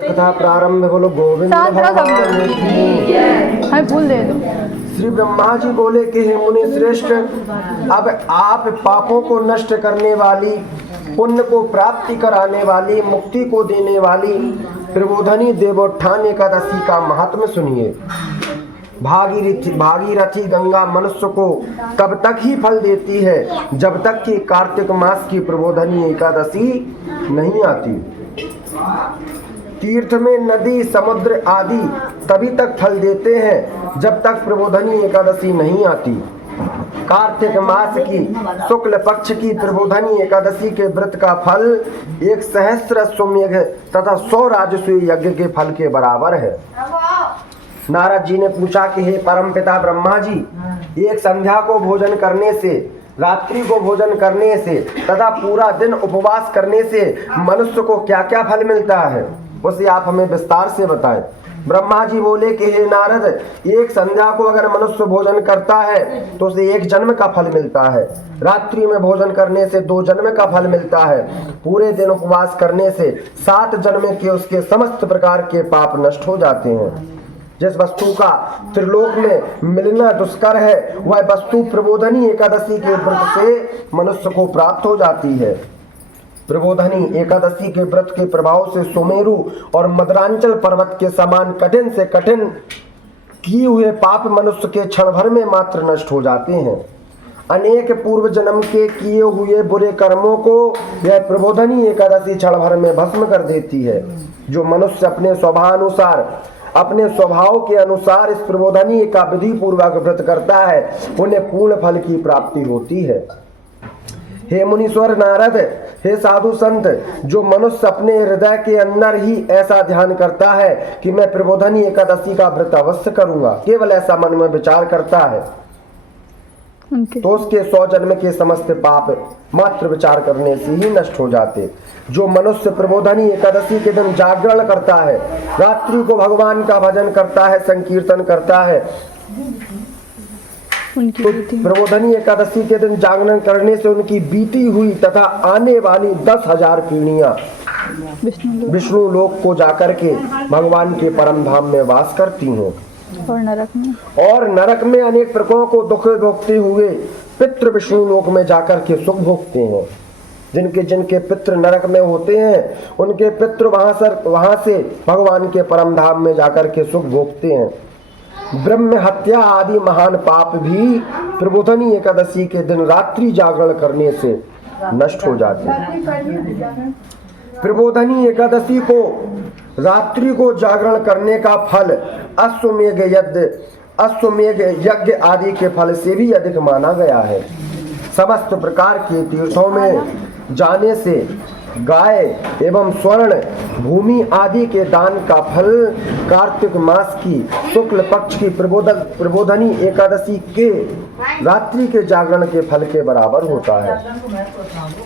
कथा प्रारंभ बोलो गोविंद भगवान की। हमें फूल दे दो। श्री ब्रह्मा जी बोले कि हे मुनि श्रेष्ठ, अब आप पापों को नष्ट करने वाली, पुण्य को प्राप्ति कराने वाली, मुक्ति को देने वाली प्रबोधनी देवोत्थान एकादशी का महात्म्य सुनिए। भागीरथी गंगा मनुष्य को तब तक ही फल देती है जब तक कि कार्तिक मास की प्रबोधनी एकादशी नहीं आती। तीर्थ में नदी समुद्र आदि तभी तक फल देते हैं जब तक प्रबोधनी एकादशी नहीं आती। कार्तिक मास की शुक्ल पक्ष की प्रबोधनी एकादशी के व्रत का फल 1 सहस्त्र अश्वमेध तथा 100 राजसूय यज्ञ के फल के बराबर है। नारद जी ने पूछा कि हे परमपिता ब्रह्मा जी, एक संध्या को भोजन करने से, रात्रि को भोजन करने से तथा पूरा दिन उपवास करने से मनुष्य को क्या क्या फल मिलता है, उसे आप हमें विस्तार से बताएं। ब्रह्मा जी बोले कि हे नारद, एक संध्या को अगर मनुष्य भोजन करता है तो उसे 1 जन्म का फल मिलता है, रात्रि में भोजन करने से 2 जन्म का फल मिलता है, पूरे दिन उपवास करने से 7 जन्म के उसके समस्त प्रकार के पाप नष्ट हो जाते हैं। जिस वस्तु का त्रिलोक में मिलना दुष्कर है, वह वस्तु प्रबोधनी एकादशी के व्रत से मनुष्य को प्राप्त हो जाती है। प्रबोधनी एकादशी के व्रत के प्रभाव से सुमेरु और मदरांचल पर्वत के समान कठिन से कठिन किए हुए पाप मनुष्य के क्षण भर में मात्र नष्ट हो जाते हैं। अनेक पूर्व जन्म के किए हुए बुरे कर्मों को यह प्रबोधनी एकादशी क्षण भर में भस्म कर देती है। जो मनुष्य अपने स्वभाव के अनुसार इस प्रबोधनी का विधि पूर्वक व्रत करता है, उन्हें पूर्ण फल की प्राप्ति होती है। हे मुनीश्वर नारद, हे साधु संत, जो मनुष्य अपने हृदय के अंदर ही ऐसा ध्यान करता है कि मैं प्रबोधनी एकादशी का व्रत अवश्य करूंगा, केवल ऐसा मन में विचार करता है, तो उसके 100 जन्म के समस्त पाप मात्र विचार करने से ही नष्ट हो जाते। जो मनुष्य प्रबोधनी एकादशी के दिन जागरण करता है, रात्रि को भगवान का भजन करता है, संकीर्तन करता है, तो प्रबोधनी एकादशी के दिन जागरण करने से उनकी बीती हुई तथा आने वाली 10,000 पीढ़ियां विष्णु लोक को जाकर के भगवान के परम धाम में वास करती हैं। और नरक में अनेक प्रकारों को दुख भोगते हुए पितृ विष्णु लोक में जाकर के सुख भोगते हैं। जिनके पितृ नरक में होते हैं, उनके पितृ वहां से भगवान के परम धाम में जाकर के सुख भोगते हैं। ब्रह्म हत्या आदि महान पाप भी प्रबोधनी एकादशी के दिन रात्रि जागरण करने से नष्ट हो जाते हैं। प्रबोधनी एकादशी को रात्रि को जागरण करने का फल अश्वमेध यज्ञ आदि के फल से भी अधिक माना गया है। समस्त प्रकार के तीर्थों में जाने से गाय एवं स्वर्ण भूमि आदि के दान का फल कार्तिक मास की शुक्ल पक्ष की प्रबोधनी एकादशी के रात्रि के जागरण के फल के बराबर होता है।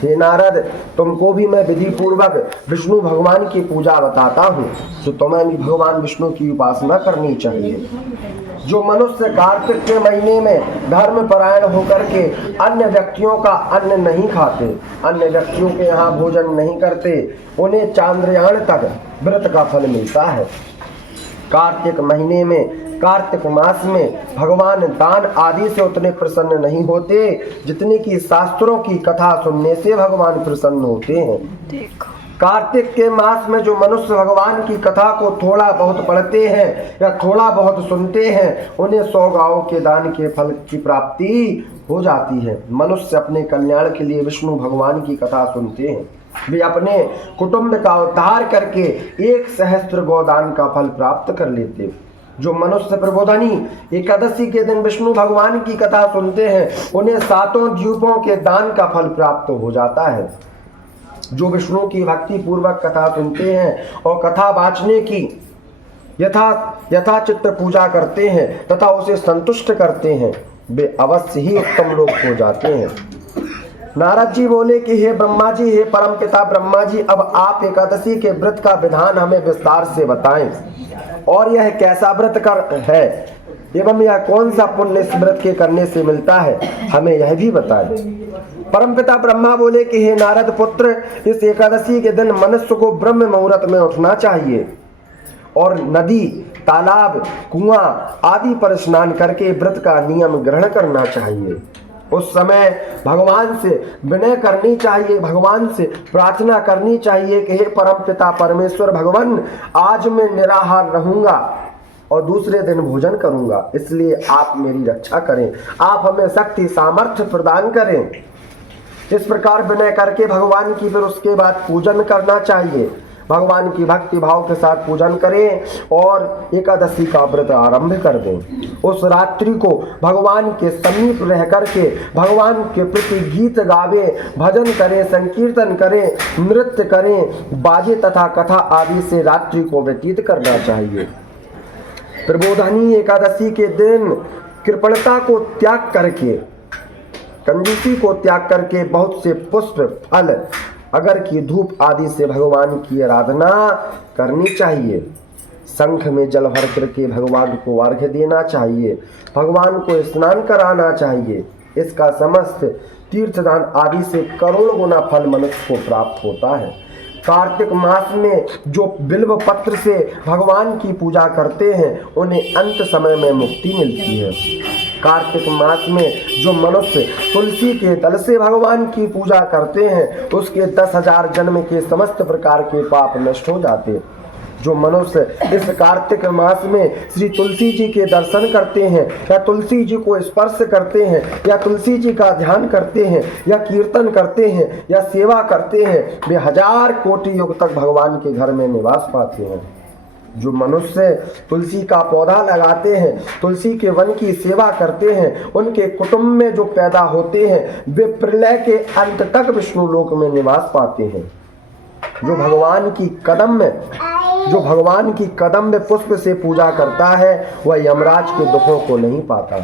हे नारद, तुमको भी मैं विधि पूर्वक विष्णु भगवान की पूजा बताता हूँ, तो तुम्हें भी भगवान विष्णु की उपासना करनी चाहिए। जो मनुष्य कार्तिक के महीने में धर्म परायण होकर के अन्य व्यक्तियों का अन्न नहीं खाते, अन्य व्यक्तियों के यहाँ भोजन नहीं करते, उन्हें चांद्रयान तक व्रत का फल मिलता है। कार्तिक महीने में, कार्तिक मास में भगवान दान आदि से उतने प्रसन्न नहीं होते जितने की शास्त्रों की कथा सुनने से भगवान प्रसन्न होते हैं। कार्तिक के मास में जो मनुष्य भगवान की कथा को थोड़ा बहुत पढ़ते हैं या थोड़ा बहुत सुनते हैं, उन्हें 100 गांवों के दान के फल की प्राप्ति हो जाती है। मनुष्य अपने कल्याण के लिए विष्णु भगवान की कथा सुनते हैं, वे अपने कुटुंब का उद्धार करके 1 सहस्त्र गोदान का फल प्राप्त कर लेते। जो मनुष्य प्रबोधनी एकादशी के दिन विष्णु भगवान की कथा सुनते हैं, उन्हें 7 द्वीपों के दान का फल प्राप्त हो जाता है। जो विष्णु की भक्ति पूर्वक कथा सुनते हैं और कथा वाचने की यथाचित्त पूजा करते हैं तथा उसे संतुष्ट करते हैं, वे अवश्य ही उत्तम लोक हो जाते हैं। नारद जी बोले कि हे ब्रह्मा जी, हे परमपिता ब्रह्मा जी, अब आप एकादशी के व्रत का विधान हमें विस्तार से बताएं, और यह कैसा व्रत है एवं यह कौन सा पुण्य इस व्रत के करने से मिलता है, हमें यह भी बताए। परमपिता ब्रह्मा बोले कि हे नारद पुत्र, इस एकादशी के दिन मनुष्य को ब्रह्म मुहूर्त में उठना चाहिए और नदी, तालाब, कुआं आदि पर स्नान करके व्रत का नियम ग्रहण करना चाहिए। उस समय भगवान से विनय करनी चाहिए, भगवान से प्रार्थना करनी चाहिए कि हे परमपिता परमेश्वर भगवान, आज मैं निराहार रहूंगा और दूसरे दिन भोजन करूंगा, इसलिए आप मेरी रक्षा करें, आप हमें शक्ति सामर्थ्य प्रदान करें। इस प्रकार विनय करके भगवान की फिर उसके बाद पूजन करना चाहिए। भगवान की भक्ति भाव के साथ पूजन करें और एकादशी का व्रत आरंभ कर दें। उस रात्रि को भगवान के समीप रह करके भगवान के प्रति गीत गावे, भजन करें, संकीर्तन करें, नृत्य करें, बाजे तथा कथा आदि से रात्रि को व्यतीत करना चाहिए। प्रबोधनी एकादशी के दिन कृपणता को त्याग करके, कंजूसी को त्याग करके बहुत से पुष्प, फल, अगर की धूप आदि से भगवान की आराधना करनी चाहिए। शंख में जल भर करके भगवान को अर्घ्य देना चाहिए, भगवान को स्नान कराना चाहिए। इसका समस्त तीर्थदान आदि से करोड़ गुना फल मनुष्य को प्राप्त होता है। कार्तिक मास में जो बिल्व पत्र से भगवान की पूजा करते हैं उन्हें अंत समय में मुक्ति मिलती है। कार्तिक मास में जो मनुष्य तुलसी के दल से भगवान की पूजा करते हैं उसके 10,000 जन्म के समस्त प्रकार के पाप नष्ट हो जाते हैं। जो मनुष्य इस कार्तिक मास में श्री तुलसी जी के दर्शन करते हैं या तुलसी जी को स्पर्श करते हैं या तुलसी जी का ध्यान करते हैं या कीर्तन करते हैं या सेवा करते हैं, वे 1000 कोटि युग तक भगवान के घर में निवास पाते हैं। जो मनुष्य तुलसी का पौधा लगाते हैं, तुलसी के वन की सेवा करते हैं, उनके कुटुंब में जो पैदा होते हैं वे प्रलय के अंत तक विष्णु लोक में निवास पाते हैं। जो भगवान की कदम में पुष्प से पूजा करता है वह यमराज के दुखों को नहीं पाता।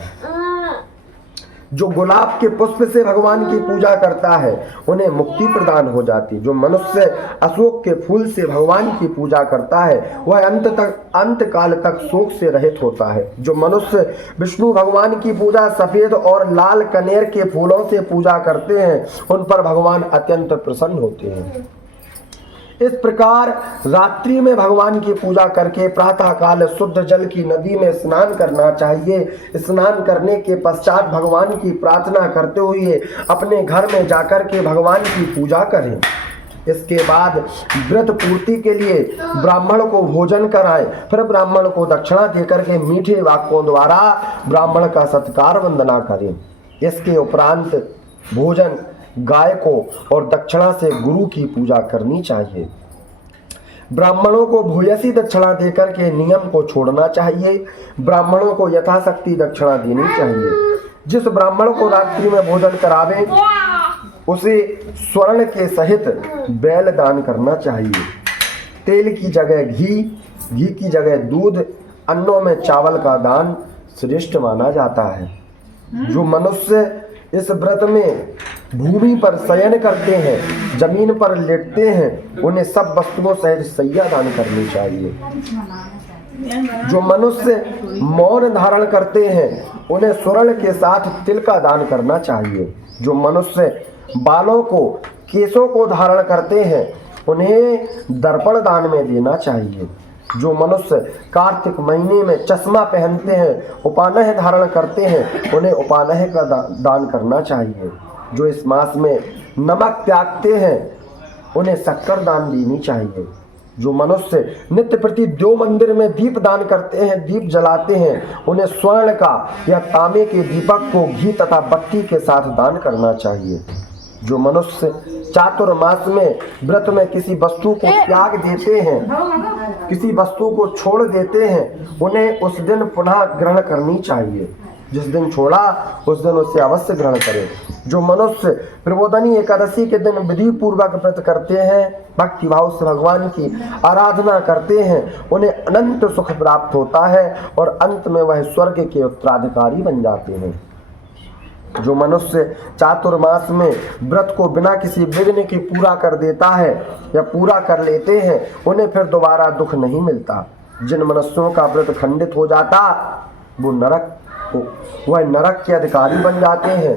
जो गुलाब के पुष्प से भगवान की पूजा करता है उन्हें मुक्ति प्रदान हो जाती। जो मनुष्य अशोक के फूल से भगवान की पूजा करता है वह अंत काल तक शोक से रहित होता है। जो मनुष्य विष्णु भगवान की पूजा सफेद और लाल कनेर के फूलों से पूजा करते हैं उन पर भगवान अत्यंत प्रसन्न होते हैं। इस प्रकार रात्रि में भगवान की पूजा करके प्रातः काल शुद्ध जल की नदी में स्नान करना चाहिए। स्नान करने के पश्चात भगवान की प्रार्थना करते हुए अपने घर में जाकर के भगवान की पूजा करें। इसके बाद व्रत पूर्ति के लिए ब्राह्मण को भोजन कराएं, फिर ब्राह्मण को दक्षिणा देकर के मीठे वाक्यों द्वारा ब्राह्मण का सत्कार वंदना करें। इसके उपरांत भोजन, गाय को और दक्षिणा से गुरु की पूजा करनी चाहिए। ब्राह्मणों को भूयसी दक्षिणा देकर के नियम को छोड़ना चाहिए। ब्राह्मणों को यथाशक्ति दक्षिणा देनी चाहिए। जिस ब्राह्मण को रात्रि में भोजन करावे उसे स्वर्ण के सहित बैल दान करना चाहिए। तेल की जगह घी, घी की जगह दूध, अन्नों में चावल का दान श्रेष्ठ माना जाता है। जो मनुष्य इस व्रत में भूमि पर शयन करते हैं, जमीन पर लेटते हैं, उन्हें सब वस्तुओं सहित शैया दान करनी चाहिए। जो मनुष्य मौन धारण करते हैं उन्हें स्वर्ण के साथ तिल का दान करना चाहिए। जो मनुष्य बालों को, केशों को धारण करते हैं उन्हें दर्पण दान में देना चाहिए। जो मनुष्य कार्तिक महीने में चश्मा पहनते हैं, उपानह धारण करते हैं, उन्हें उपानह का दान करना चाहिए। जो इस मास में नमक त्यागते हैं उन्हें शक्कर दान देनी चाहिए। जो मनुष्य नित्य प्रति देव मंदिर में दीप दान करते हैं, दीप जलाते हैं, उन्हें स्वर्ण का या तांबे के दीपक को घी तथा बत्ती के साथ दान करना चाहिए। जो मनुष्य चातुर्मास में व्रत में किसी वस्तु को त्याग देते हैं, किसी वस्तु को छोड़ देते हैं, उन्हें उस दिन पुनः ग्रहण करनी चाहिए। जिस दिन छोड़ा उस दिन उसे अवश्य ग्रहण करें। जो मनुष्य प्रबोधनी एकादशी के दिन विधि पूर्वक व्रत करते हैं, भक्ति भाव से भगवान की आराधना करते हैं, उन्हें अनंत सुख प्राप्त होता है और अंत में वह स्वर्ग के उत्तराधिकारी बन जाते हैं। जो मनुष्य चातुर्मास में व्रत को बिना किसी विघ्न के पूरा कर देता है या पूरा कर लेते हैं उन्हें फिर दोबारा दुख नहीं मिलता। जिन मनुष्यों का व्रत खंडित हो जाता वह नरक के अधिकारी बन जाते हैं।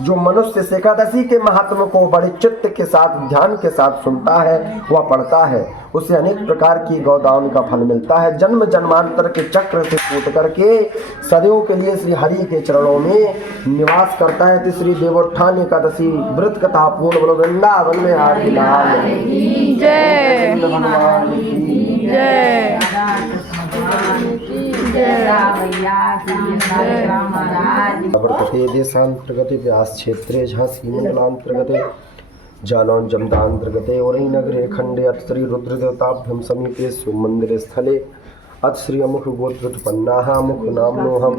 जो मनुष्य इस एकादशी के महात्म को बड़े चित्त के साथ, ध्यान के साथ सुनता है, वह पढ़ता है, उसे अनेक प्रकार की गोदान का फल मिलता है। जन्म जन्मांतर के चक्र से छूट करके सदैव के लिए श्री हरि के चरणों में निवास करता है। तीसरी देवोत्थान एकादशी व्रत कथा पूर्ण बोलो वृंदावन में हरि लाल की जय, भगवान की जय, वर्तते देशांतर्गते व्यास क्षेत्रे झांसी मंडलांतर्गते जालौन जमदांतर्गते औरई नगरे खंडे अत श्री रुद्रदेवताभ्यं समीपे सुमंदिरे स्थले अत श्री अमुख गोत्रोत्पन्नाः मुख नाम्नोऽहं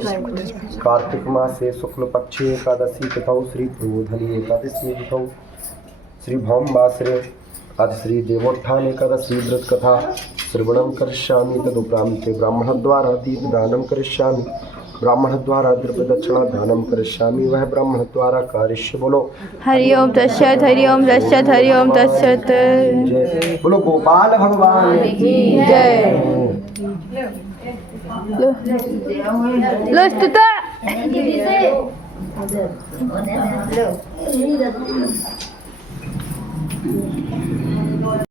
कार्तिक मासे शुक्ल पक्षे एकादशी तिथौ श्री प्रबोधनी एकादशी तिथौ श्री भौमवासरे अथ श्री देवोत्थान एकादशी व्रत कथा श्रवणं करिष्यामि। तदुपरान्ते ब्राह्मणद्वारा दीपदानं करिष्यामि, ब्राह्मणद्वारा द्रव्यदक्षिणा दानं करिष्यामि, वह ब्राह्मणद्वारा कारिष्य बोलो हरि ओम तत्सत, हरि ओम तत्सत, हरि ओम तत्सत। जय बोलो गोपाल भगवान की जय। लो स्तुता।